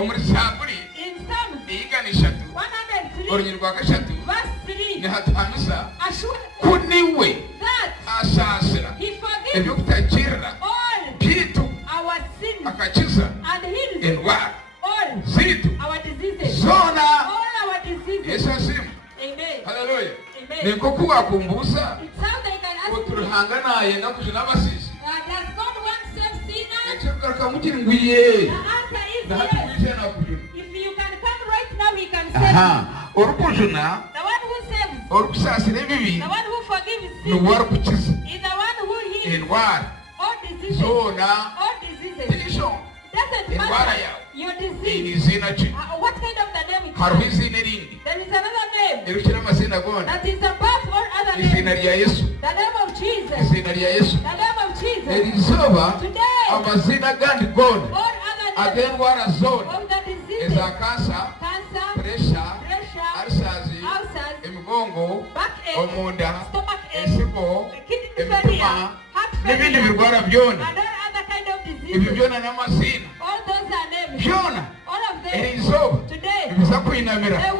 Omuri Zaburi in Psalm iganishatu 103 urugero kashatu verse 3 ni hatamisa assures kuniwe that asasira he forgives ebyo kutakirira all bitu our sins akakiza and heals endwara all zitu our diseases. zona All our diseases. Yesu asimu. Amen. Haleluya. Amen. Niko kuwakumbusa It's how they can ask me, uturihangana yenda kujina basisi does God want save sinners? ekyo mukiri ngwiye The answer is na yes. hatumisha na kujuna If you can come right now, he can save you. orukujuna The one who saves, orukusasira ebibi the one who forgives ni sins, warukukiza is the one who heals endwara all diseases. zona All diseases. tinisho Doesn't endwara matter yawe your ni disease. izina ki What kind of the name it hariho is? izina erindi There is another name erukira amazina gona that is above all other izina names. rya Yesu The name of Jesus. izina rya Yesu The name of Jesus. erizoba Today, amazina gandi gona all other names ag'endwara zona of the diseases, eza kansa cancer, puresha pressure, alisazi ulcers, emigongo backache, omunda stomach ache, ensigo kidney emitima failure, heart n'ebindi failure, birwara byona and all other kind of ebyo diseases. byona n'amazina All those are names. byona All of them erizoba today, biza kwinamira they